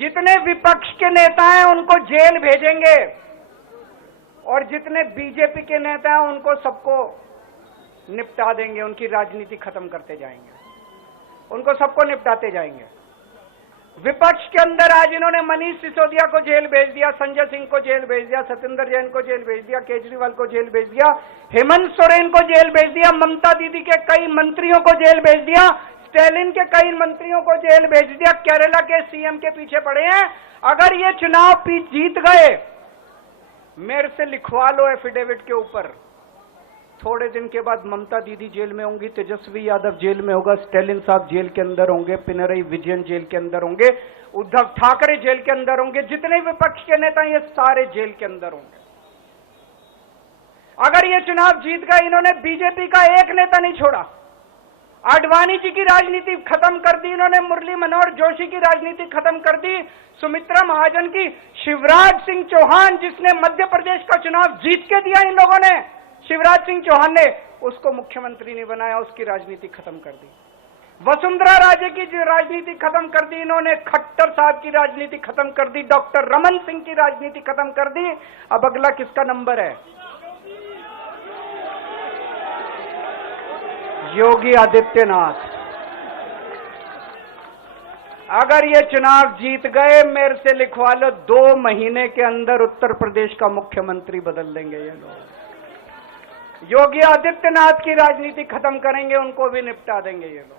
जितने विपक्ष के नेता हैं उनको जेल भेजेंगे और जितने बीजेपी के नेता हैं उनको सबको निपटा देंगे, उनकी राजनीति खत्म करते जाएंगे, उनको सबको निपटाते जाएंगे। विपक्ष के अंदर आज इन्होंने मनीष सिसोदिया को जेल भेज दिया, संजय सिंह को जेल भेज दिया, सत्येंद्र जैन को जेल भेज दिया, केजरीवाल को जेल भेज दिया, हेमंत सोरेन को जेल भेज दिया, ममता दीदी के कई मंत्रियों को जेल भेज दिया, स्टैलिन के कई मंत्रियों को जेल भेज दिया, केरला के सीएम के पीछे पड़े हैं। अगर ये चुनाव जीत गए, मेरे से लिखवा लो एफिडेविट के ऊपर, थोड़े दिन के बाद ममता दीदी जेल में होंगी, तेजस्वी यादव जेल में होगा, स्टैलिन साहब जेल के अंदर होंगे, पिनरई विजयन जेल के अंदर होंगे, उद्धव ठाकरे जेल के अंदर होंगे, जितने विपक्ष के नेता ये सारे जेल के अंदर होंगे। अगर ये चुनाव जीत गए, इन्होंने बीजेपी का एक नेता नहीं छोड़ा, आडवाणी जी की राजनीति खत्म कर दी इन्होंने, मुरली मनोहर जोशी की राजनीति खत्म कर दी, सुमित्रा महाजन की, शिवराज सिंह चौहान जिसने मध्य प्रदेश का चुनाव जीत के दिया इन लोगों ने, शिवराज सिंह चौहान ने उसको मुख्यमंत्री नहीं बनाया, उसकी राजनीति खत्म कर दी। वसुंधरा राजे की जो राजनीति खत्म कर दी इन्होंने, खट्टर साहब की राजनीति खत्म कर दी, डॉक्टर रमन सिंह की राजनीति खत्म कर दी। अब अगला किसका नंबर है? योगी आदित्यनाथ। अगर ये चुनाव जीत गए, मेरे से लिखवा लो, 2 महीने के अंदर उत्तर प्रदेश का मुख्यमंत्री बदल देंगे ये लोग। योगी आदित्यनाथ की राजनीति खत्म करेंगे, उनको भी निपटा देंगे ये लोग।